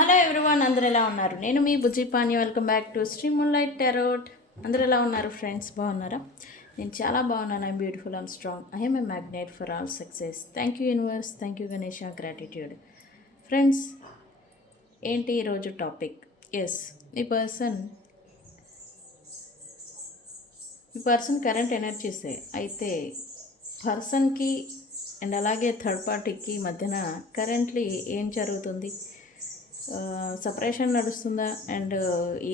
Hello everyone, అందరు ఎలా ఉన్నారు? నేను మీ Bujji Pani. Welcome back to Sri moonlight tarot. అందరు ఎలా ఉన్నారు ఫ్రెండ్స్? బాగున్నారా? నేను చాలా బాగున్నాను. I'm beautiful, I'm strong, I'm a magnet for all success. Thank you universe, thank you Ganesha, gratitude. Friends, ఏంటి ఈరోజు టాపిక్? ఎస్, ఈ పర్సన్ కరెంట్ ఎనర్జీసే. అయితే పర్సన్కి అండ్ అలాగే థర్డ్ పార్టీకి మధ్యన కరెంట్లీ ఏం జరుగుతుంది? సపరేషన్ నడుస్తుందా? అండ్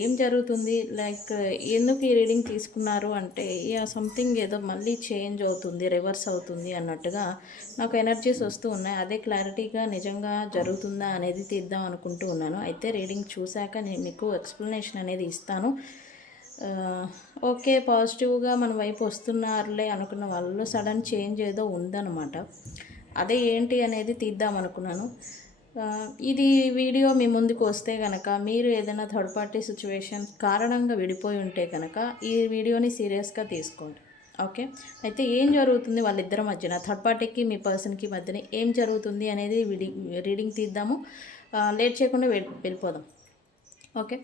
ఏం జరుగుతుంది? లైక్ ఎందుకు ఈ రీడింగ్ తీసుకున్నారు అంటే సంథింగ్ ఏదో మళ్ళీ చేంజ్ అవుతుంది, రివర్స్ అవుతుంది అన్నట్టుగా నాకు ఎనర్జీస్ వస్తూ ఉన్నాయి. అదే క్లారిటీగా నిజంగా జరుగుతుందా అనేది తీద్దాం అనుకుంటూ ఉన్నాను. అయితే రీడింగ్ చూశాక నేను మీకు ఎక్స్ప్లెనేషన్ అనేది ఇస్తాను. ఓకే, పాజిటివ్గా మన వైపు వస్తున్నారులే అనుకున్న వాళ్ళు సడన్ చేంజ్ ఏదో ఉందన్నమాట. అదే ఏంటి అనేది తీద్దాం అనుకున్నాను. ఇది వీడియో మీ ముందుకు వస్తే కనుక మీరు ఏదైనా థర్డ్ పార్టీ సిచ్యువేషన్ కారణంగా విడిపోయి ఉంటే కనుక ఈ వీడియోని సీరియస్గా తీసుకోండి. ఓకే, అయితే ఏం జరుగుతుంది వాళ్ళిద్దరి మధ్యన, థర్డ్ పార్టీకి మీ పర్సన్కి మధ్యన ఏం జరుగుతుంది అనేది రీడింగ్ తీద్దాము. లేట్ చేయకుండా వెళ్ళిపోదాం. ఓకే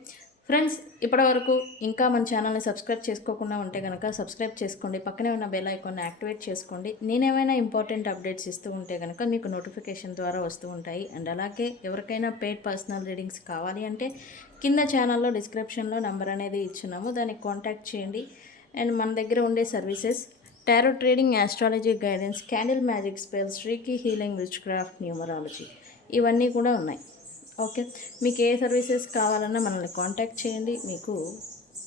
ఫ్రెండ్స్, ఇప్పటివరకు ఇంకా మన ఛానల్ని సబ్స్క్రైబ్ చేసుకోకుండా ఉంటే కనుక సబ్స్క్రైబ్ చేసుకోండి. పక్కనే ఉన్న బెల్ ఐకాన్ని యాక్టివేట్ చేసుకోండి. నేనేమైనా ఇంపార్టెంట్ అప్డేట్స్ ఇస్తూ ఉంటే కనుక మీకు నోటిఫికేషన్ ద్వారా వస్తూ ఉంటాయి. అండ్ అలాగే ఎవరికైనా పెయిడ్ పర్సనల్ రీడింగ్స్ కావాలి అంటే కింద ఛానల్లో డిస్క్రిప్షన్లో నెంబర్ అనేది ఇచ్చున్నాము, దానికి కాంటాక్ట్ చేయండి. అండ్ మన దగ్గర ఉండే services tarot trading, astrology guidance, candle magic spells, reiki healing, which craft, numerology ఇవన్నీ కూడా ఉన్నాయి. ఓకే, మీకు ఏ సర్వీసెస్ కావాలన్నా మనల్ని కాంటాక్ట్ చేయండి, మీకు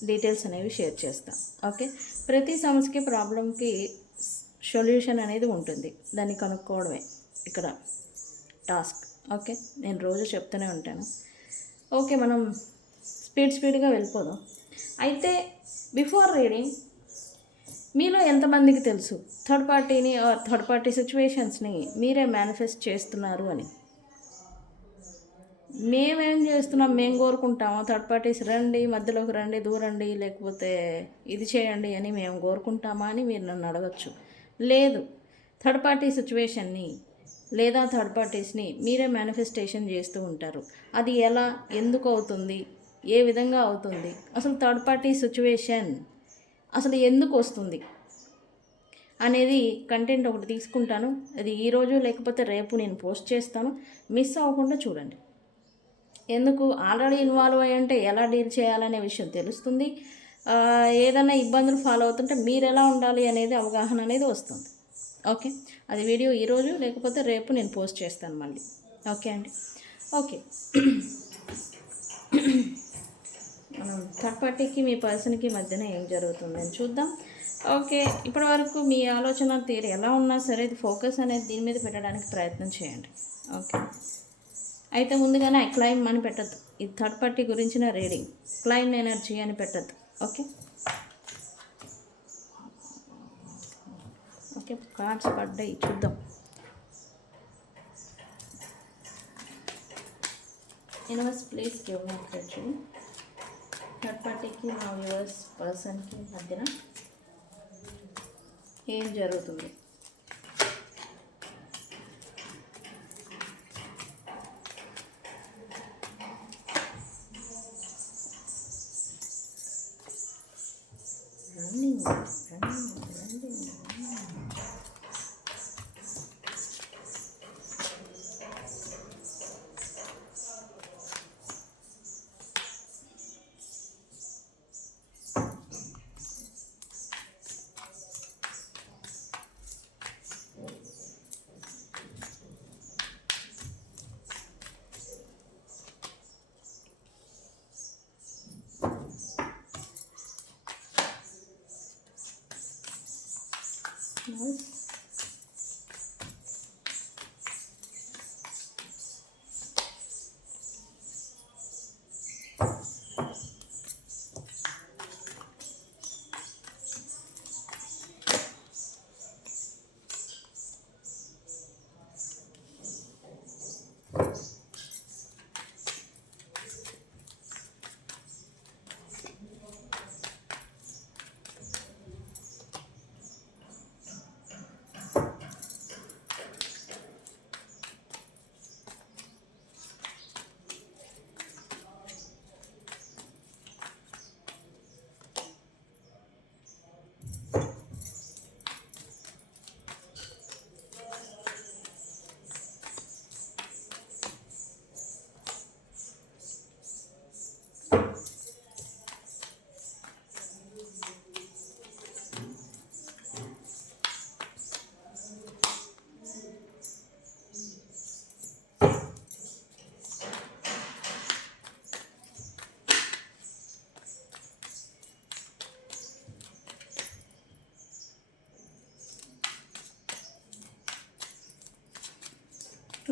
డీటెయిల్స్ అనేవి షేర్ చేస్తాం. ఓకే, ప్రతి సమస్యకి ప్రాబ్లంకి సొల్యూషన్ అనేది ఉంటుంది, దాన్ని కనుక్కోవడమే ఇక్కడ టాస్క్. ఓకే, నేను రోజు చెప్తూనే ఉంటాను. ఓకే, మనం స్పీడ్గా వెళ్ళిపోదాం. అయితే బిఫోర్ రీడింగ్ మీలో ఎంతమందికి తెలుసు థర్డ్ పార్టీని థర్డ్ పార్టీ సిచ్యువేషన్స్ని మీరే మేనిఫెస్ట్ చేస్తున్నారు అని? మేమేం చేస్తున్నాం, మేము కోరుకుంటాము థర్డ్ పార్టీస్ రండి, మధ్యలోకి రండి, దూరండి, లేకపోతే ఇది చేయండి అని మేము కోరుకుంటామా అని మీరు నన్ను అడగచ్చు. లేదు, థర్డ్ పార్టీ సిచ్యువేషన్ని లేదా థర్డ్ పార్టీస్ని మీరే మేనిఫెస్టేషన్ చేస్తూ ఉంటారు. అది ఎలా, ఎందుకు అవుతుంది, ఏ విధంగా అవుతుంది, అసలు థర్డ్ పార్టీ సిచ్యువేషన్ అసలు ఎందుకు వస్తుంది అనేది కంటెంట్ ఒకటి తీసుకుంటాను. అది ఈరోజు లేకపోతే రేపు నేను పోస్ట్ చేస్తాను, మిస్ అవ్వకుండా చూడండి. ఎందుకు, ఆల్రెడీ ఇన్వాల్వ్ అయ్యి ఉంటే ఎలా డీల్ చేయాలనే విషయం తెలుస్తుంది. ఏదైనా ఇబ్బందులు ఫాలో అవుతుంటే మీరు ఎలా ఉండాలి అనేది అవగాహన అనేది వస్తుంది. ఓకే, అది వీడియో ఈరోజు లేకపోతే రేపు నేను పోస్ట్ చేస్తాను మళ్ళీ. ఓకే అండి. ఓకే, మనం థర్డ్ పార్టీకి మీ పర్సన్కి మధ్యన ఏం జరుగుతుందని చూద్దాం. ఓకే, ఇప్పటి వరకు మీ ఆలోచన తీరు ఎలా ఉన్నా సరే ఫోకస్ అనేది దీని మీద పెట్టడానికి ప్రయత్నం చేయండి. ఓకే, అయితే ముందుగానే క్లైమ్ అని పెట్టద్దు. ఇది థర్డ్ పార్టీ గురించిన రీడింగ్, క్లైమ్ ఎనర్జీ అని పెట్టద్దు. ఓకే ఓకే, కార్డ్స్ పడ్డాయి, చూద్దాం. Universe please give me energy. Third పార్టీకి మా వ్యూవర్స్ పర్సన్కి మధ్యన ఏం జరుగుతుంది? Nice.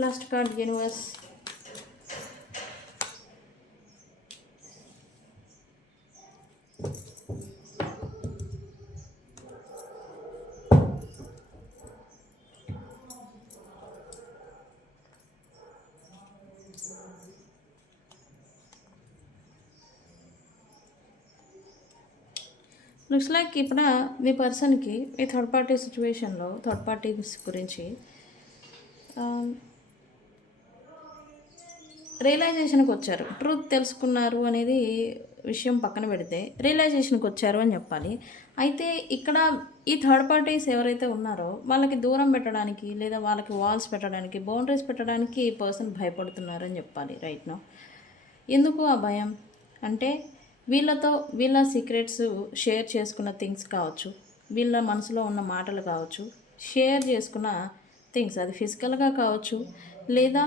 Last card universe. Looks like ఇప్పుడు మీ పర్సన్కి మీ థర్డ్ పార్టీ సిచ్యువేషన్లో థర్డ్ పార్టీస్ గురించి రియలైజేషన్కి వచ్చారు. ట్రూత్ తెలుసుకున్నారు అనేది విషయం పక్కన పెడితే రియలైజేషన్కి వచ్చారు అని చెప్పాలి. అయితే ఇక్కడ ఈ థర్డ్ పార్టీస్ ఎవరైతే ఉన్నారో వాళ్ళకి దూరం పెట్టడానికి లేదా వాళ్ళకి వాల్స్ పెట్టడానికి, బౌండరీస్ పెట్టడానికి ఈ పర్సన్ భయపడుతున్నారని చెప్పాలి రైట్ నౌ. ఎందుకు ఆ భయం అంటే వీళ్ళతో వీళ్ళ సీక్రెట్స్ షేర్ చేసుకున్న థింగ్స్ కావచ్చు, వీళ్ళ మనసులో ఉన్న మాటలు కావచ్చు, షేర్ చేసుకున్న థింగ్స్ అది ఫిజికల్గా కావచ్చు లేదా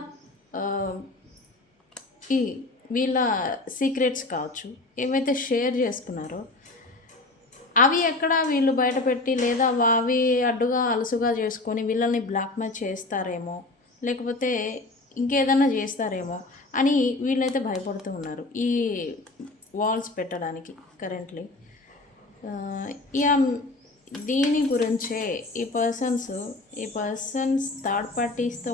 ఈ వీళ్ళ సీక్రెట్స్ కావచ్చు, ఏవైతే షేర్ చేసుకున్నారో అవి ఎక్కడ వీళ్ళు బయటపెట్టి లేదా అవి అడ్డుగా అలుసుగా చేసుకొని వీళ్ళని బ్లాక్మెయిల్ చేస్తారేమో లేకపోతే ఇంకేదన్నా చేస్తారేమో అని వీళ్ళైతే భయపడుతూ ఉన్నారు ఈ వాల్స్ పెట్టడానికి కరెంట్లీ. ఇక దీని గురించే ఈ పర్సన్స్ థర్డ్ పార్టీస్తో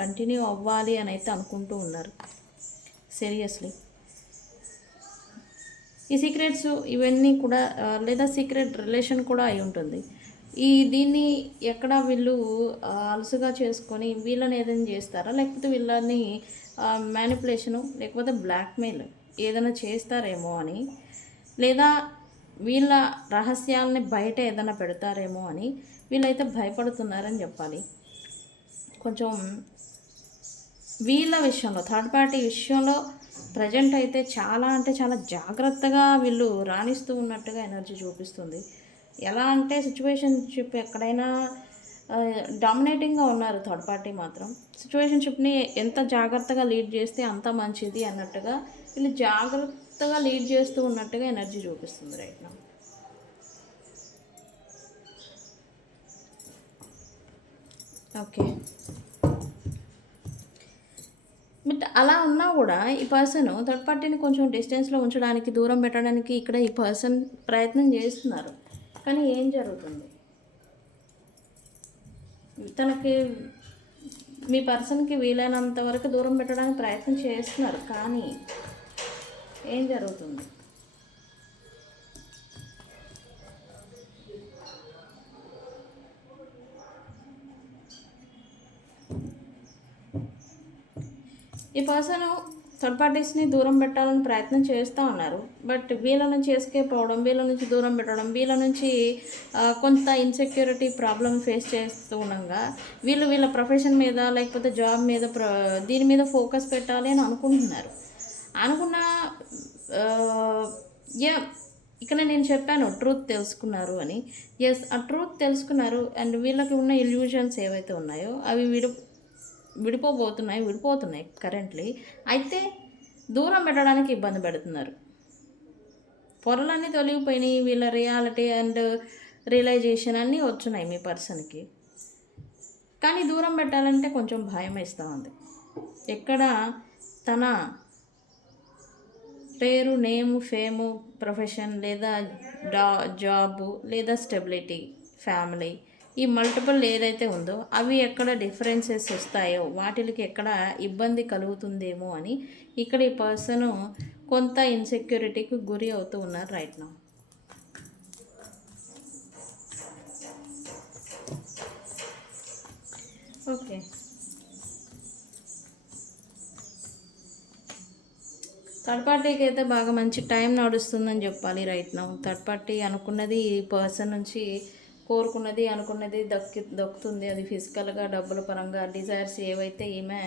కంటిన్యూ అవ్వాలి అని అయితే అనుకుంటూ ఉన్నారు సీరియస్లీ. ఈ సీక్రెట్స్ ఇవన్నీ కూడా లేదా సీక్రెట్ రిలేషన్ కూడా అయి ఉంటుంది. దీన్ని ఎక్కడ వీళ్ళు అలసుగా చేసుకొని వీళ్ళని ఏదైనా చేస్తారా లేకపోతే వీళ్ళని మ్యానిపులేషను లేకపోతే బ్లాక్మెయిల్ ఏదైనా చేస్తారేమో అని లేదా వీళ్ళ రహస్యాలని బయట ఏదైనా పెడతారేమో అని వీళ్ళైతే భయపడుతున్నారని చెప్పాలి. కొంచెం వీళ్ళ విషయంలో థర్డ్ పార్టీ విషయంలో ప్రజెంట్ అయితే చాలా అంటే చాలా జాగ్రత్తగా వీళ్ళు రాణిస్తూ ఉన్నట్టుగా ఎనర్జీ చూపిస్తుంది. ఎలా అంటే సిచ్యువేషన్షిప్ ఎక్కడైనా డామినేటింగ్గా ఉన్నారు థర్డ్ పార్టీ మాత్రం. సిచ్యువేషన్షిప్ని ఎంత జాగ్రత్తగా లీడ్ చేస్తే అంత మంచిది అన్నట్టుగా వీళ్ళు జాగ్రత్తగా లీడ్ చేస్తూ ఉన్నట్టుగా ఎనర్జీ చూపిస్తుంది రైట్ నౌ. ఓకే, బట్ అలా ఉన్నా కూడా ఈ పర్సన్ థర్డ్ పార్టీని కొంచెం డిస్టెన్స్లో ఉంచడానికి దూరం పెట్టడానికి ఇక్కడ ఈ పర్సన్ ప్రయత్నం చేస్తున్నారు. కానీ ఏం జరుగుతుంది, తనకి మీ పర్సన్కి వీలైనంత వరకు దూరం పెట్టడానికి ప్రయత్నం చేస్తున్నారు. కానీ ఏం జరుగుతుంది, ఈ పర్సన్ థర్డ్ పార్టీస్ని దూరం పెట్టాలని ప్రయత్నం చేస్తూ ఉన్నారు. బట్ వీళ్ళ నుంచి ఎస్కేప్ అవ్వడం, వీళ్ళ నుంచి దూరం పెట్టడం, వీళ్ళ నుంచి కొంత ఇన్సెక్యూరిటీ ప్రాబ్లం ఫేస్ చేస్తూ ఉండగా వీళ్ళ ప్రొఫెషన్ మీద లేకపోతే జాబ్ మీద దీని మీద ఫోకస్ పెట్టాలి అని అనుకుంటున్నారు. ఇక్కడ నేను చెప్పాను ట్రూత్ తెలుసుకున్నారు అని. ఎస్, ఆ ట్రూత్ తెలుసుకున్నారు. అండ్ వీళ్ళకి ఉన్న ఇల్యూజన్స్ ఏవైతే ఉన్నాయో అవి విడిపోతున్నాయి కరెంట్లీ. అయితే దూరం పెట్టడానికి ఇబ్బంది పెడుతున్నారు. పొరలన్నీ తొలగిపోయినాయి. వీళ్ళ రియాలిటీ అండ్ రియలైజేషన్ అన్నీ వచ్చున్నాయి మీ పర్సన్కి. కానీ దూరం పెట్టాలంటే కొంచెం భయం వేస్తూ ఉంది. ఎక్కడ తన పేరు, నేము, ఫేము, ప్రొఫెషన్ లేదా జాబు లేదా స్టెబిలిటీ, ఫ్యామిలీ ఈ మల్టిపుల్ ఏదైతే ఉందో అవి ఎక్కడ డిఫరెన్సెస్ వస్తాయో వాటికి ఎక్కడ ఇబ్బంది కలుగుతుందేమో అని ఇక్కడ ఈ పర్సన్ కొంత ఇన్సెక్యూరిటీకి గురి అవుతూ ఉన్నారు రైట్ నౌ. ఓకే, థర్డ్ పార్టీకి అయితే బాగా మంచి టైం నడుస్తుందని చెప్పాలి రైట్ నౌ. థర్డ్ పార్టీ అనుకున్నది ఈ పర్సన్ నుంచి అనుకున్నది దక్కుతుంది. అది ఫిజికల్గా, డబ్బుల పరంగా డిజైర్స్ ఏవైతే ఈమె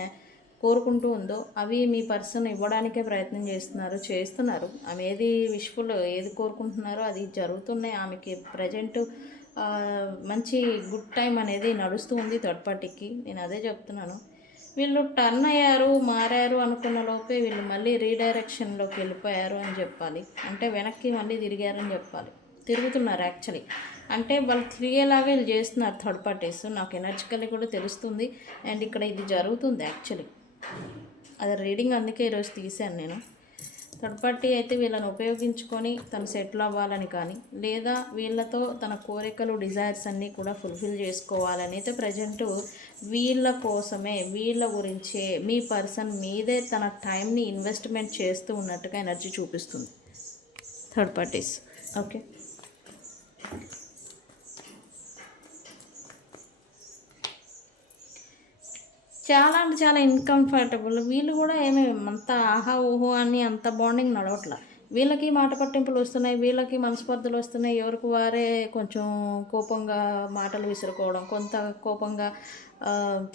కోరుకుంటూ ఉందో అవి మీ పర్సన్ ఇవ్వడానికే ప్రయత్నం చేస్తున్నారు. ఆమె ఏది విష్ఫుల్ ఏది కోరుకుంటున్నారో అది జరుగుతున్నాయి. ఆమెకి ప్రజెంట్ మంచి గుడ్ టైం అనేది నడుస్తూ ఉంది థర్డ్ పార్టీకి. నేను అదే చెప్తున్నాను. వీళ్ళు టర్న్ అయ్యారు, మారారు అనుకున్న లోపే వీళ్ళు మళ్ళీ రీడైరెక్షన్లోకి వెళ్ళిపోయారు అని చెప్పాలి. అంటే వెనక్కి మళ్ళీ తిరిగారని చెప్పాలి. తిరుగుతున్నారు యాక్చువల్లీ. అంటే వాళ్ళు క్రియేలాగా వీళ్ళు చేస్తున్నారు థర్డ్ పార్టీస్. నాకు ఎనర్జికల్లీ కూడా తెలుస్తుంది. అండ్ ఇక్కడ ఇది జరుగుతుంది యాక్చువల్లీ. అది రీడింగ్ అందుకే ఈరోజు తీశాను నేను. థర్డ్ పార్టీ అయితే వీళ్ళని ఉపయోగించుకొని తను సెటిల్ అవ్వాలని కానీ, లేదా వీళ్ళతో తన కోరికలు డిజైర్స్ అన్నీ కూడా ఫుల్ఫిల్ చేసుకోవాలని అయితే ప్రజెంటు వీళ్ళ కోసమే, వీళ్ళ గురించే మీ పర్సన్ మీదే తన టైంని ఇన్వెస్ట్మెంట్ చేస్తూ ఉన్నట్టుగా ఎనర్జీ చూపిస్తుంది థర్డ్ పార్టీస్. ఓకే, చాలా అంటే చాలా ఇన్కంఫర్టబుల్. వీళ్ళు కూడా ఏమి అంత ఆహా ఓహో అని అంత బాండింగ్ నడవట్ల. వీళ్ళకి మాట పట్టింపులు వస్తున్నాయి, వీళ్ళకి మనస్పర్ధలు వస్తున్నాయి. ఎవరికి వారే కొంచెం కోపంగా మాటలు విసురుకోవడం, కొంత కోపంగా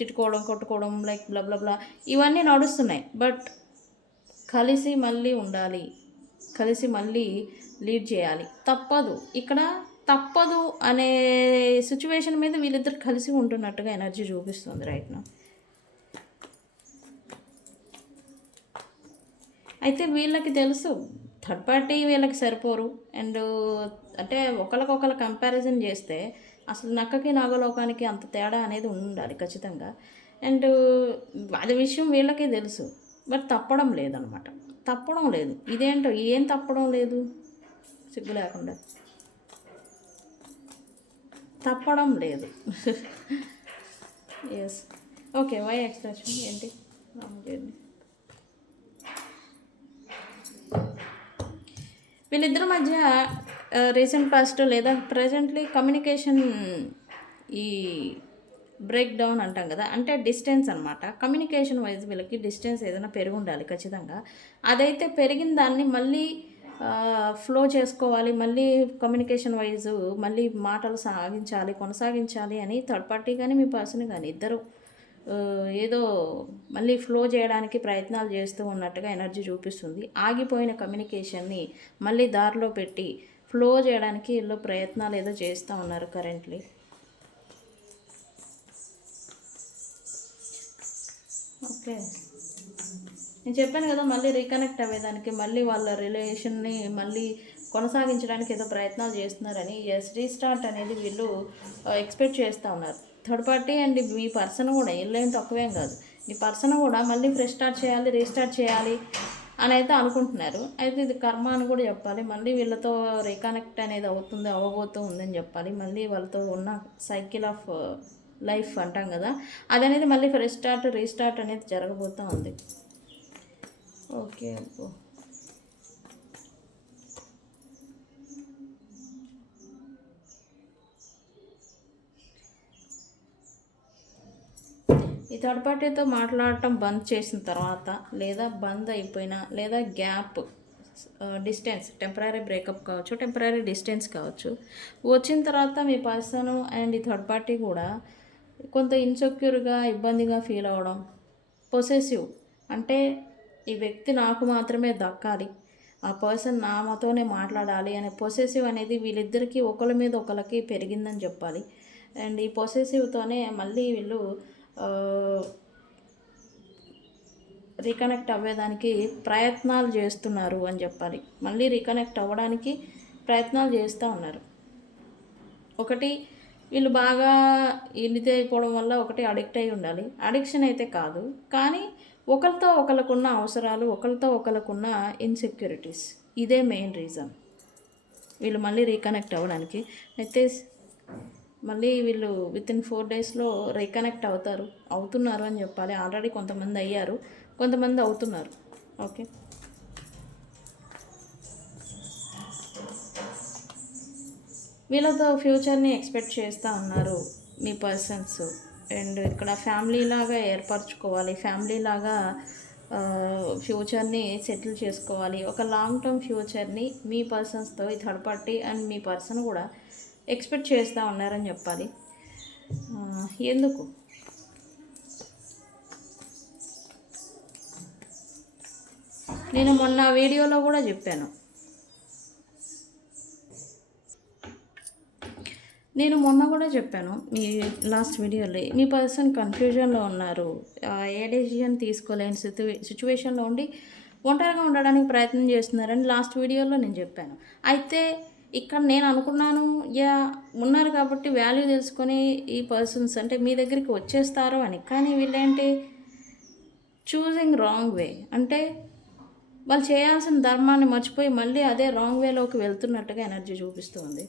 తిట్టుకోవడం, కొట్టుకోవడం, లైక్ బ్లా ఇవన్నీ నడుస్తున్నాయి. బట్ కలిసి మళ్ళీ ఉండాలి, కలిసి మళ్ళీ లీడ్ చేయాలి. తప్పదు, ఇక్కడ తప్పదు అనే సిచ్యువేషన్ మీద వీళ్ళిద్దరు కలిసి ఉంటున్నట్టుగా ఎనర్జీ చూపిస్తుంది రైట్ నా. అయితే వీళ్ళకి తెలుసు థర్డ్ పార్టీ వీళ్ళకి సరిపోరు. అండ్ అంటే ఒకరికొకరు కంపారిజన్ చేస్తే అసలు నక్కకి నాగలోకానికి అంత తేడా అనేది ఉండాలి ఖచ్చితంగా. అండ్ అది విషయం వీళ్ళకి తెలుసు. బట్ తప్పడం లేదనమాట, తప్పడం లేదు. ఇదేంటో ఏం తప్పడం లేదు, సిగ్గు లేకుండా తప్పడం లేదు. Yes, okay. వై ఎక్స్ప్రెషన్ ఏంటి? వీళ్ళిద్దరి మధ్య రీసెంట్ పాస్ట్ లేదా ప్రజెంట్లీ కమ్యూనికేషన్ ఈ బ్రేక్ డౌన్ అంటాం కదా, అంటే డిస్టెన్స్ అనమాట. కమ్యూనికేషన్ వైజ్ వీళ్ళకి డిస్టెన్స్ ఏదైనా పెరిగి ఉండాలి ఖచ్చితంగా. అదైతే పెరిగిన దాన్ని మళ్ళీ ఫ్లో చేసుకోవాలి, మళ్ళీ కమ్యూనికేషన్ వైజ్ మళ్ళీ మాటలు కొనసాగించాలి అని థర్డ్ పార్టీ కానీ మీ పర్సన్ కానీ ఇద్దరు ఏదో మళ్ళీ ఫ్లో చేయడానికి ప్రయత్నాలు చేస్తూ ఉన్నట్టుగా ఎనర్జీ చూపిస్తుంది. ఆగిపోయిన కమ్యూనికేషన్ని మళ్ళీ దారిలో పెట్టి ఫ్లో చేయడానికి వీళ్ళు ప్రయత్నాలు ఏదో చేస్తూ ఉన్నారు కరెంట్లీ. ఓకే, నేను చెప్పాను కదా మళ్ళీ రీకనెక్ట్ అయ్యేదానికి, మళ్ళీ వాళ్ళ రిలేషన్ని మళ్ళీ కొనసాగించడానికి ఏదో ప్రయత్నాలు చేస్తున్నారని. ఎస్, రీస్టార్ట్ అనేది వీళ్ళు ఎక్స్పెక్ట్ చేస్తూ ఉన్నారు third party. And me person కూడా వీళ్ళేం తక్కువేం కాదు, మీ పర్సన్ కూడా మళ్ళీ ఫ్రెష్ స్టార్ట్ చేయాలి, రీస్టార్ట్ చేయాలి అని అయితే అనుకుంటున్నారు. అయితే ఇది కర్మ అని కూడా చెప్పాలి. మళ్ళీ వీళ్ళతో రీకనెక్ట్ అనేది అవ్వబోతూ ఉందని చెప్పాలి. మళ్ళీ వాళ్ళతో ఉన్న సైకిల్ ఆఫ్ లైఫ్ అంటాం కదా, అది అనేది మళ్ళీ ఫ్రెష్ స్టార్ట్ రీస్టార్ట్ అనేది జరగబోతూ ఉంది. ఓకే, ఈ థర్డ్ పార్టీతో మాట్లాడటం బంద్ చేసిన తర్వాత, లేదా బంద్ అయిపోయినా, లేదా గ్యాప్ డిస్టెన్స్ టెంపరీ బ్రేకప్ కావచ్చు, టెంపరీ డిస్టెన్స్ కావచ్చు, వచ్చిన తర్వాత మీ పర్సన్ అండ్ ఈ థర్డ్ పార్టీ కూడా కొంత ఇన్సెక్యూర్గా ఇబ్బందిగా ఫీల్ అవ్వడం, పొసెసివ్ అంటే ఈ వ్యక్తి నాకు మాత్రమే దక్కాలి, ఆ పర్సన్ నాతోనే మాట్లాడాలి అనే పొసెసివ్ అనేది వీళ్ళిద్దరికీ ఒకరి మీద ఒకరికి పెరిగిందని చెప్పాలి. అండ్ ఈ పొసెసివ్తోనే మళ్ళీ వీళ్ళు రీకనెక్ట్ అవ్వేదానికి ప్రయత్నాలు చేస్తున్నారు అని చెప్పాలి. మళ్ళీ రీకనెక్ట్ అవ్వడానికి ప్రయత్నాలు చేస్తూ ఉన్నారు. ఒకటి వీళ్ళు బాగా ఇనితే అయిపోవడం వల్ల, ఒకటి అడిక్ట్ అయి ఉండాలి. అడిక్షన్ అయితే కాదు, కానీ ఒకరితో ఒకరికున్న అవసరాలు, ఒకరితో ఒకరికున్న ఇన్సెక్యూరిటీస్, ఇదే మెయిన్ రీజన్ వీళ్ళు మళ్ళీ రీకనెక్ట్ అవ్వడానికి. అయితే మళ్ళీ వీళ్ళు వితిన్ 4 daysలో రీకనెక్ట్ అవుతున్నారు అని చెప్పాలి. ఆల్రెడీ కొంతమంది అయ్యారు, కొంతమంది అవుతున్నారు. ఓకే, వీళ్ళతో ఫ్యూచర్ని ఎక్స్పెక్ట్ చేస్తూ ఉన్నారు మీ పర్సన్స్. అండ్ ఇక్కడ ఫ్యామిలీ లాగా ఏర్పరచుకోవాలి, ఫ్యామిలీ లాగా ఫ్యూచర్ని సెటిల్ చేసుకోవాలి. ఒక లాంగ్ టర్మ్ ఫ్యూచర్ని మీ పర్సన్స్తో ఈ third party and me person కూడా ఎక్స్పెక్ట్ చేస్తూ ఉన్నారని చెప్పాలి. ఎందుకు నేను మొన్న వీడియోలో కూడా చెప్పాను, మీ లాస్ట్ వీడియోలో మీ పర్సన్ కన్ఫ్యూజన్లో ఉన్నారు, ఏ డెసిషన్ తీసుకోలేని సిచ్యువేషన్లో ఉండి ఒంటరిగా ఉండడానికి ప్రయత్నం చేస్తున్నారని లాస్ట్ వీడియోలో నేను చెప్పాను. అయితే ఇక్కడ నేను అనుకున్నాను ఉన్నారు కాబట్టి వాల్యూ తెలుసుకొని ఈ పర్సన్స్ అంటే మీ దగ్గరికి వచ్చేస్తారు అని. కానీ వీళ్ళేంటి చూజింగ్ రాంగ్ వే, అంటే వాళ్ళు చేయాల్సిన ధర్మాన్ని మర్చిపోయి మళ్ళీ అదే రాంగ్ వేలోకి వెళ్తున్నట్టుగా ఎనర్జీ చూపిస్తుంది.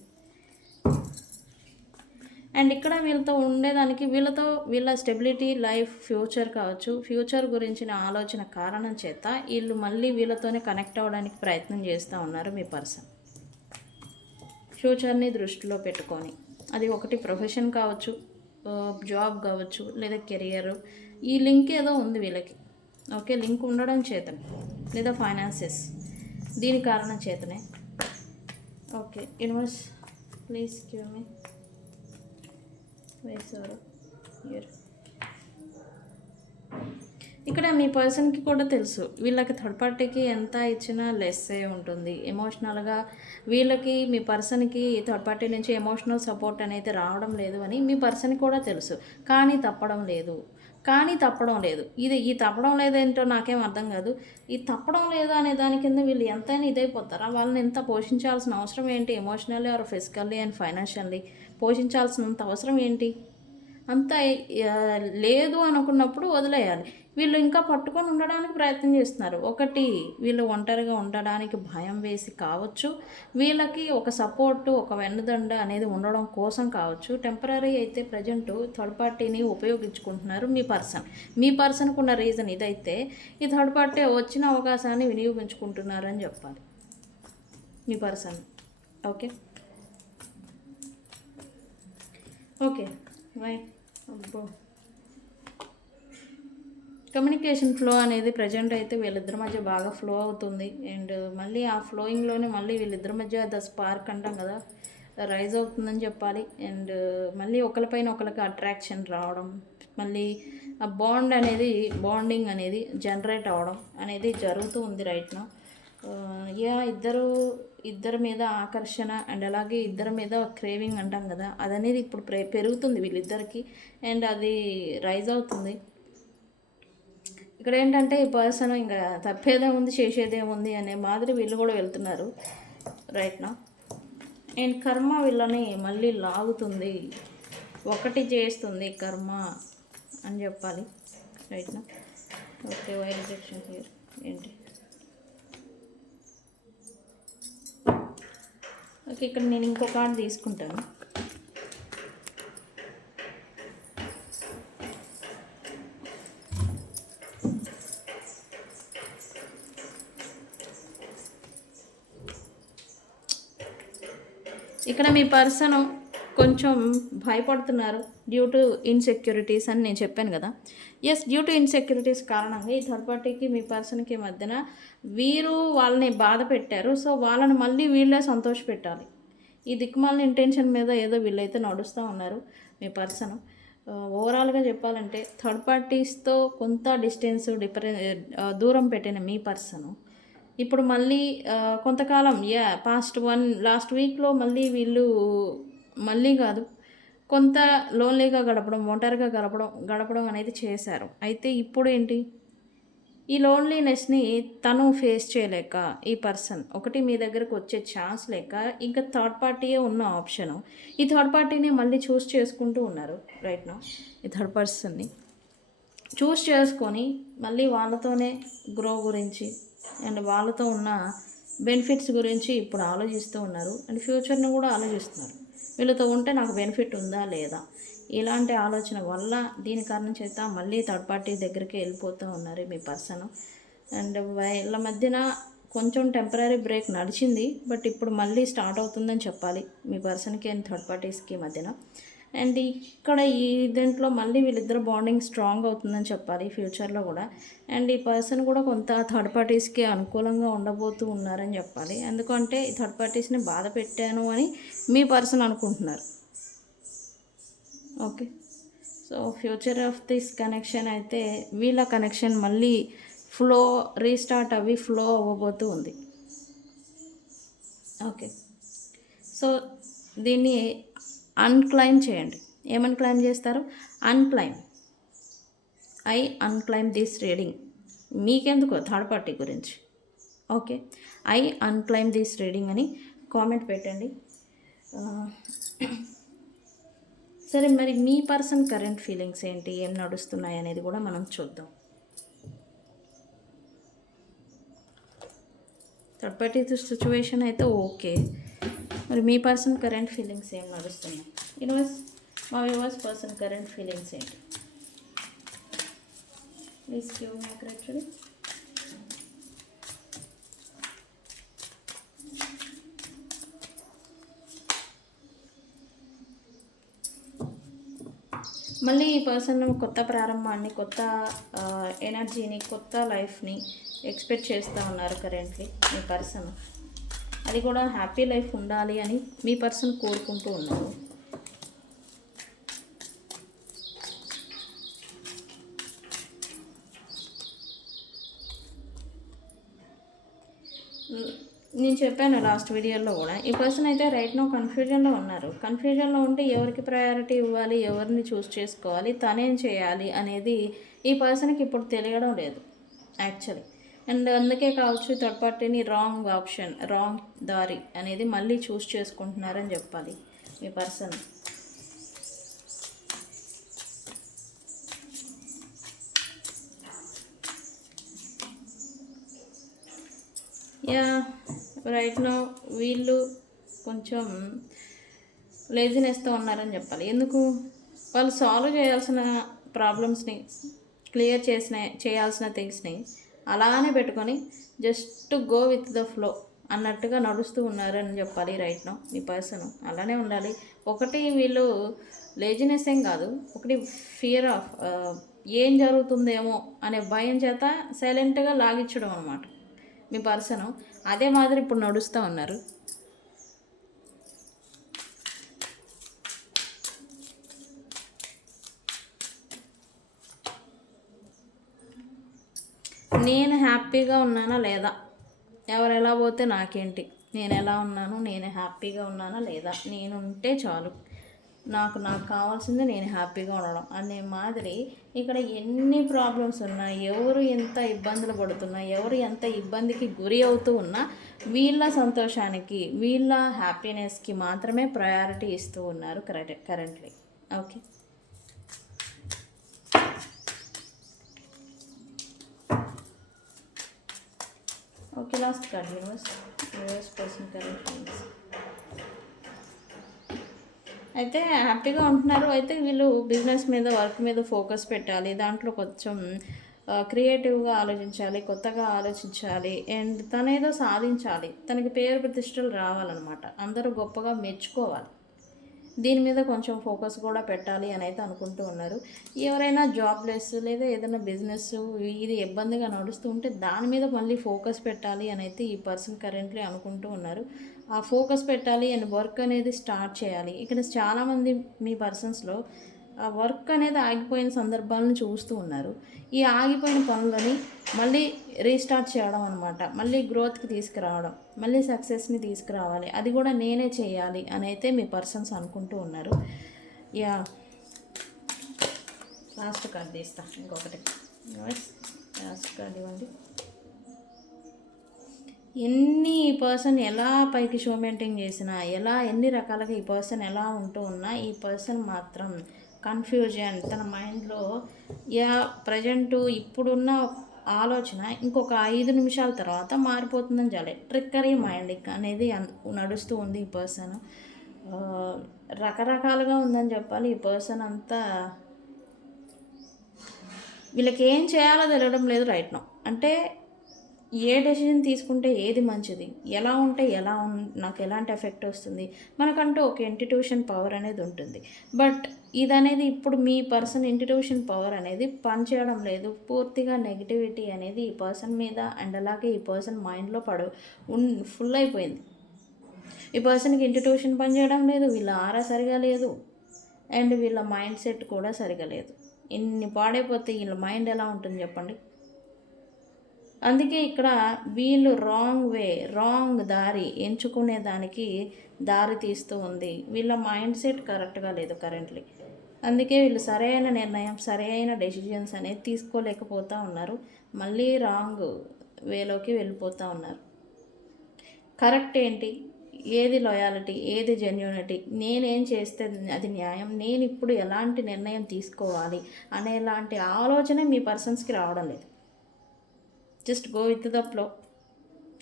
అండ్ ఇక్కడ వీళ్ళతో ఉండేదానికి వీళ్ళ స్టెబిలిటీ, లైఫ్, ఫ్యూచర్ కావచ్చు, ఫ్యూచర్ గురించిన ఆలోచన కారణం చేత వీళ్ళు మళ్ళీ వీళ్ళతోనే కనెక్ట్ అవ్వడానికి ప్రయత్నం చేస్తూ ఉన్నారు మీ పర్సన్. ఫ్యూచర్ని దృష్టిలో పెట్టుకొని, అది ఒకటి ప్రొఫెషన్ కావచ్చు, జాబ్ కావచ్చు, లేదా కెరియర్, ఈ లింక్ ఏదో ఉంది వీళ్ళకి. ఓకే, లింక్ ఉండడం చేతనే, లేదా ఫైనాన్సెస్, దీని కారణం చేతనే. Okay, universe please give me year. ఇక్కడ మీ పర్సన్కి కూడా తెలుసు వీళ్ళకి థర్డ్ పార్టీకి ఎంత ఇచ్చినా లెస్సే ఉంటుంది. ఎమోషనల్గా వీళ్ళకి మీ పర్సన్కి థర్డ్ పార్టీ నుంచి ఎమోషనల్ సపోర్ట్ అనేది రావడం లేదు అని మీ పర్సన్కి కూడా తెలుసు. కానీ తప్పడం లేదు. ఈ తప్పడం లేదేంటో నాకేం అర్థం కాదు. ఈ తప్పడం లేదు అనే దాని కింద వీళ్ళు ఎంతైనా ఇదైపోతారా? వాళ్ళని ఎంత పోషించాల్సిన అవసరం ఏంటి? Emotionally or physically and financially పోషించాల్సినంత అవసరం ఏంటి? అంత లేదు అనుకున్నప్పుడు వదిలేయాలి. వీళ్ళు ఇంకా పట్టుకొని ఉండడానికి ప్రయత్నం చేస్తున్నారు. ఒకటి, వీళ్ళు ఒంటరిగా ఉండడానికి భయం వేసి కావచ్చు, వీళ్ళకి ఒక సపోర్టు, ఒక వెన్నుదండ అనేది ఉండడం కోసం కావచ్చు. టెంపరీ అయితే ప్రజెంట్ థర్డ్ పార్టీని ఉపయోగించుకుంటున్నారు మీ పర్సన్కు ఉన్న రీజన్ ఇదైతే, ఈ థర్డ్ పార్టీ వచ్చిన అవకాశాన్ని వినియోగించుకుంటున్నారని చెప్పాలి మీ పర్సన్. ఓకే కమ్యూనికేషన్ ఫ్లో అనేది ప్రజెంట్ అయితే వీళ్ళిద్దరి మధ్య బాగా ఫ్లో అవుతుంది. అండ్ మళ్ళీ ఆ ఫ్లోయింగ్లోనే మళ్ళీ వీళ్ళిద్దరి మధ్య ద స్పార్క్ అంటాం కదా, రైజ్ అవుతుందని చెప్పాలి. అండ్ మళ్ళీ ఒకరిపైన ఒకరికి అట్రాక్షన్ రావడం, మళ్ళీ ఆ బాండింగ్ అనేది జనరేట్ అవ్వడం అనేది జరుగుతూ ఉంది రైట్ నౌ. ఇద్దరి మీద ఆకర్షణ అండ్ అలాగే ఇద్దరి మీద క్రేవింగ్ అంటాం కదా, అదనేది ఇప్పుడు పెరుగుతుంది వీళ్ళిద్దరికి. అండ్ అది రైజ్ అవుతుంది. ఇక్కడ ఏంటంటే ఈ పర్సన్ ఇంకా తప్పేదేముంది చేసేదేముంది అనే మాదిరి వీళ్ళు కూడా వెళ్తున్నారు రైట్ నా. అండ్ కర్మ వీళ్ళని మళ్ళీ లాగుతుంది, ఒకటి చేస్తుంది కర్మ అని చెప్పాలి రైట్ నా. ఓకే, వై రిజెక్షన్ హియర్ ఏంటి? ఓకే, ఇక్కడ నేను ఇంకో కార్డు తీసుకుంటాను. ఇక్కడ మీ పర్సన్ కొంచెం భయపడుతున్నారు డ్యూ టు ఇన్సెక్యూరిటీస్ అని నేను చెప్పాను కదా. డ్యూ టు ఇన్సెక్యూరిటీస్ కారణంగా ఈ థర్డ్ పార్టీకి మీ పర్సన్కి మధ్యన వీరు వాళ్ళని బాధ పెట్టారు. సో వాళ్ళని మళ్ళీ వీళ్ళే సంతోష పెట్టాలి. ఈ దిక్కుమాలిన ఇంటెన్షన్ మీద ఏదో వీళ్ళైతే నడుస్తూ ఉన్నారు మీ పర్సన్. ఓవరాల్గా చెప్పాలంటే థర్డ్ పార్టీస్తో కొంత డిస్టెన్స్ దూరం పెట్టిన మీ పర్సన్ ఇప్పుడు మళ్ళీ కొంతకాలం లాస్ట్ వీక్లో మళ్ళీ వీళ్ళు కొంత లోన్లీగా గడపడం, ఒంటరిగా గడపడం అనేది చేశారు. అయితే ఇప్పుడు ఏంటి, ఈ లోన్లీనెస్ని తను ఫేస్ చేయలేక ఈ పర్సన్ ఒకటి మీ దగ్గరకు వచ్చే ఛాన్స్ లేక ఇంకా థర్డ్ పార్టీయే ఉన్న ఆప్షను, ఈ థర్డ్ పార్టీని మళ్ళీ చూస్ చేసుకుంటూ ఉన్నారు రైట్ నౌ. ఈ థర్డ్ పర్సన్ని చూస్ చేసుకొని మళ్ళీ వాళ్ళతోనే గ్రో గురించి అండ్ వాళ్ళతో ఉన్న బెనిఫిట్స్ గురించి ఇప్పుడు ఆలోచిస్తూ ఉన్నారు. అండ్ ఫ్యూచర్ని కూడా ఆలోచిస్తున్నారు. వీళ్ళతో ఉంటే నాకు బెనిఫిట్ ఉందా లేదా, ఇలాంటి ఆలోచన వల్ల దీని కారణం చేత మళ్ళీ థర్డ్ పార్టీ దగ్గరికి వెళ్ళిపోతూ ఉన్నారు మీ పర్సన్. అండ్ వీళ్ళ మధ్యన కొంచెం టెంపరీ బ్రేక్ నడిచింది, బట్ ఇప్పుడు మళ్ళీ స్టార్ట్ అవుతుందని చెప్పాలి మీ పర్సన్కి అండ్ థర్డ్ పార్టీస్కి మధ్యన. అండ్ ఇక్కడ ఈ దీంట్లో మళ్ళీ వీళ్ళిద్దరు బాండింగ్ స్ట్రాంగ్ అవుతుందని చెప్పాలి ఫ్యూచర్లో కూడా. అండ్ ఈ పర్సన్ కూడా కొంత థర్డ్ పార్టీస్కి అనుకూలంగా ఉండబోతూ ఉన్నారని చెప్పాలి. ఎందుకంటే ఈ థర్డ్ పార్టీస్ని బాధ పెట్టాను అని మీ పర్సన్ అనుకుంటున్నారు. Okay, so future of this connection అయితే వీళ్ళ కనెక్షన్ మళ్ళీ రీస్టార్ట్ అవి ఫ్లో అవ్వబోతూ ఉంది. ఓకే, సో దీన్ని అన్క్లైమ్ చేయండి. ఏమని క్లైమ్ చేస్తారు? I unclaim this reading. మీకెందుకో థర్డ్ పార్టీ గురించి. Okay, I unclaim this reading అని కామెంట్ పెట్టండి. సరే, మరి మీ పర్సన్ కరెంట్ ఫీలింగ్స్ ఏంటి, ఏం నడుస్తున్నాయి అనేది కూడా మనం చూద్దాం. థర్డ్ పార్టీ సిచ్యువేషన్ అయితే ఓకే, మరి మీ పర్సన్ కరెంట్ ఫీలింగ్స్ ఏం నడుస్తున్నాయి? యూనివర్స్, మా యూనివర్స్ పర్సన్ కరెంట్ ఫీలింగ్స్ ఏంటి? Please give me actually. మళ్ళీ ఈ పర్సన్ కొత్త ప్రారంభాన్ని, కొత్త ఎనర్జీని, కొత్త లైఫ్ని ఎక్స్పెక్ట్ చేస్తూ ఉన్నారు కరెంట్లీ మీ పర్సన్. అది కూడా హ్యాపీ లైఫ్ ఉండాలి అని మీ పర్సన్ కోరుకుంటూ ఉన్నారు. నేను చెప్పాను లాస్ట్ వీడియోలో కూడా, ఈ పర్సన్ అయితే రైట్ నో కన్ఫ్యూజన్లో ఉన్నారు. కన్ఫ్యూజన్లో ఉంటే ఎవరికి ప్రయారిటీ ఇవ్వాలి, ఎవరిని చూస్ చేసుకోవాలి, తనేం చేయాలి అనేది ఈ పర్సన్కి ఇప్పుడు తెలియడం లేదు యాక్చువల్లీ. అండ్ అందుకే కావచ్చు థర్డ్ పార్టీని రాంగ్ ఆప్షన్, రాంగ్ దారి అనేది మళ్ళీ చూస్ చేసుకుంటున్నారని చెప్పాలి మీ పర్సన్. యా, రైట్ నో వీళ్ళు కొంచెం లేజినెస్తో ఉన్నారని చెప్పాలి. ఎందుకు? వాళ్ళు సాల్వ్ చేయాల్సిన ప్రాబ్లమ్స్ని, క్లియర్ చేయాల్సిన థింగ్స్ని అలానే పెట్టుకొని just go with the flow అన్నట్టుగా నడుస్తూ ఉన్నారని చెప్పాలి రైట్ నో మీ పర్సన్. అలానే ఉండాలి. ఒకటి వీళ్ళు లేజినెస్ ఏం కాదు, ఒకటి ఫియర్ ఆఫ్ ఏం జరుగుతుందేమో అనే భయం చేత సైలెంట్గా లాగించడం అనమాట మీ పర్సను. అదే మాదిరి ఇప్పుడు నడుస్తూ ఉన్నారు. నేను హ్యాపీగా ఉన్నానా లేదా, ఎవరు ఎలా పోతే నాకేంటి, నేను ఎలా ఉన్నాను, నేను హ్యాపీగా ఉన్నానా లేదా, నేను ఉంటే చాలు, నాకు కావాల్సింది నేను హ్యాపీగా ఉండడం అనే మాదిరి. ఇక్కడ ఎన్ని ప్రాబ్లమ్స్ ఉన్నా, ఎవరు ఎంత ఇబ్బందులు పడుతున్నా, ఎవరు ఎంత ఇబ్బందికి గురి అవుతూ ఉన్నా వీళ్ళ సంతోషానికి, వీళ్ళ హ్యాపీనెస్కి మాత్రమే ప్రయారిటీ ఇస్తూ ఉన్నారు currently. Okay, okay. Last card universe person current feelings. అయితే హ్యాపీగా ఉంటున్నారు. అయితే వీళ్ళు బిజినెస్ మీద, వర్క్ మీద ఫోకస్ పెట్టాలి. దాంట్లో కొంచెం క్రియేటివ్గా ఆలోచించాలి, కొత్తగా ఆలోచించాలి. అండ్ తనేదో సాధించాలి, తనకి పేరు ప్రతిష్టలు రావాలన్నమాట, అందరూ గొప్పగా మెచ్చుకోవాలి. దీని మీద కొంచెం ఫోకస్ కూడా పెట్టాలి అని అయితే అనుకుంటూ ఉన్నారు. ఎవరైనా జాబ్లెస్ లేదా ఏదైనా బిజినెస్ ఇది ఇబ్బందిగా నడుస్తూ ఉంటే దాని మీద మళ్ళీ ఫోకస్ పెట్టాలి అని అయితే ఈ పర్సన్ కరెంట్లీ అనుకుంటూ ఉన్నారు. ఆ ఫోకస్ పెట్టాలి అండ్ వర్క్ అనేది స్టార్ట్ చేయాలి. ఇక్కడ చాలామంది మీ పర్సన్స్లో ఆ వర్క్ అనేది ఆగిపోయిన సందర్భాలను చూస్తూ ఉన్నారు. ఈ ఆగిపోయిన పనులని మళ్ళీ రీస్టార్ట్ చేయడం అనమాట, మళ్ళీ గ్రోత్కి తీసుకురావడం, మళ్ళీ సక్సెస్ని తీసుకురావాలి, అది కూడా నేనే చేయాలి అని అయితే మీ పర్సన్స్ అనుకుంటూ ఉన్నారు. యా, లాస్ట్ కార్డ్ తీస్తా ఇంకొకటి. లాస్ట్ కార్డ్ ఇవ్వండి. ఎన్ని ఈ పర్సన్ ఎలా పైకి షో మెయింటైన్ చేసినా, ఎన్ని రకాలుగా ఈ పర్సన్ ఎలా ఉంటూ ఉన్నా, ఈ పర్సన్ మాత్రం కన్ఫ్యూజన్ తన మైండ్లో ప్రజెంటు ఇప్పుడున్న ఆలోచన ఇంకొక 5 నిమిషాల తర్వాత మారిపోతుందని చాలే. ట్రిక్కరీ మైండ్ అనేది నడుస్తూ ఉంది ఈ పర్సన్. రకరకాలుగా ఉందని చెప్పాలి ఈ పర్సన్ అంతా. వీళ్ళకి ఏం చేయాలో తెలియడం లేదు రైట్ నౌ. అంటే ఏ డెసిజన్ తీసుకుంటే ఏది మంచిది, ఎలా ఉంటే నాకు ఎలాంటి ఎఫెక్ట్ వస్తుంది, మనకంటూ ఒక ఇంట్యూషన్ పవర్ అనేది ఉంటుంది. బట్ ఇదనేది ఇప్పుడు మీ పర్సన్ ఇంట్యూషన్ పవర్ అనేది పనిచేయడం లేదు. పూర్తిగా నెగిటివిటీ అనేది ఈ పర్సన్ మీద అండ్ అలాగే ఈ పర్సన్ మైండ్లో ఫుల్ అయిపోయింది. ఈ పర్సన్కి ఇంట్యూషన్ పనిచేయడం లేదు, వీళ్ళ ఆరా సరిగా లేదు, అండ్ వీళ్ళ మైండ్ సెట్ కూడా సరిగా లేదు. ఇన్ని పాడైపోతే వీళ్ళ మైండ్ ఎలా ఉంటుంది చెప్పండి. అందుకే ఇక్కడ వీళ్ళు రాంగ్ దారి ఎంచుకునే దానికి దారి తీస్తూ ఉంది. వీళ్ళ మైండ్ సెట్ కరెక్ట్గా లేదు కరెంట్లీ. అందుకే వీళ్ళు సరైన నిర్ణయం, సరైన డెసిషన్స్ అనేది తీసుకోలేకపోతూ ఉన్నారు. మళ్ళీ రాంగ్ వేలోకి వెళ్ళిపోతూ ఉన్నారు. కరెక్ట్ ఏంటి, ఏది లాయాలిటీ, ఏది జెన్యూనిటీ, నేనేం చేస్తే అది న్యాయం, నేను ఇప్పుడు ఎలాంటి నిర్ణయం తీసుకోవాలి అనేలాంటి ఆలోచన మీ పర్సన్స్కి రావడం లేదు. Just go with the flow.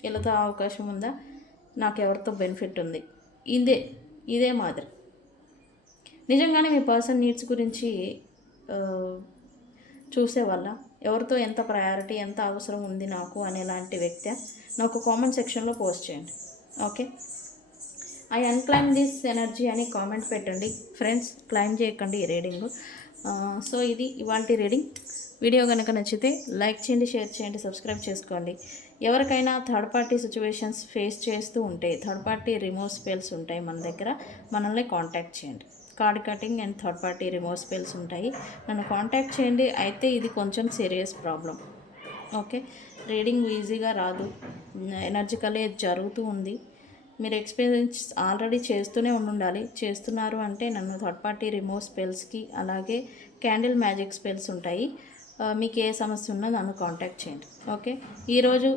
వెళుతా అవకాశం ఉందా, నాకు ఎవరితో బెనిఫిట్ ఉంది, ఇదే మాదిరి. నిజంగానే మీ పర్సన్ నీడ్స్ గురించి చూసే వల్ల ఎవరితో ఎంత ప్రయారిటీ, ఎంత అవసరం ఉంది నాకు అనేలాంటి వ్యక్తి నాకు కామెంట్ సెక్షన్లో పోస్ట్ చేయండి. Okay, I unclaim this energy అని కామెంట్ పెట్టండి ఫ్రెండ్స్. క్లైమ్ చేయకండి ఈ రీడింగ్. సో ఇది ఇవాల్టి రీడింగ్. వీడియో కనుక నచ్చితే లైక్ చేయండి, షేర్ చేయండి, సబ్స్క్రైబ్ చేసుకోండి. ఎవరికైనా థర్డ్ పార్టీ సిచ్యువేషన్స్ ఫేస్ చేస్తూ ఉంటే, థర్డ్ పార్టీ రిమూవ్ స్పెల్స్ ఉంటాయి మన దగ్గర, మనల్ని కాంటాక్ట్ చేయండి. Card cutting and third party remove spells ఉంటాయి, నన్ను కాంటాక్ట్ చేయండి. అయితే ఇది కొంచెం సీరియస్ ప్రాబ్లం. ఓకే, రీడింగ్ ఈజీగా రాదు, ఎనర్జికలే జరుగుతూ ఉంది. మీరు ఎక్స్పీరియన్స్ ఆల్రెడీ చేస్తూనే ఉండాలి. చేస్తున్నారు అంటే నన్ను థర్డ్ పార్టీ రిమూవ్ స్పెల్స్కి, అలాగే క్యాండిల్ మ్యాజిక్ స్పెల్స్ ఉంటాయి. మీకు ఏ సమస్య ఉన్నా నన్ను కాంటాక్ట్ చేయండి. ఓకే, ఈరోజు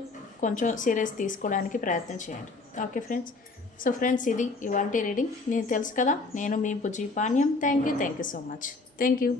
కొంచెం సీరియస్ తీసుకోవడానికి ప్రయత్నం చేయండి. Okay friends. సో ఫ్రెండ్స్, ఇది ఇవాల్టి రీడింగ్. నేను తెలుసు కదా, నేను మీ Bujji Panyam. Thank you so much. Thank you.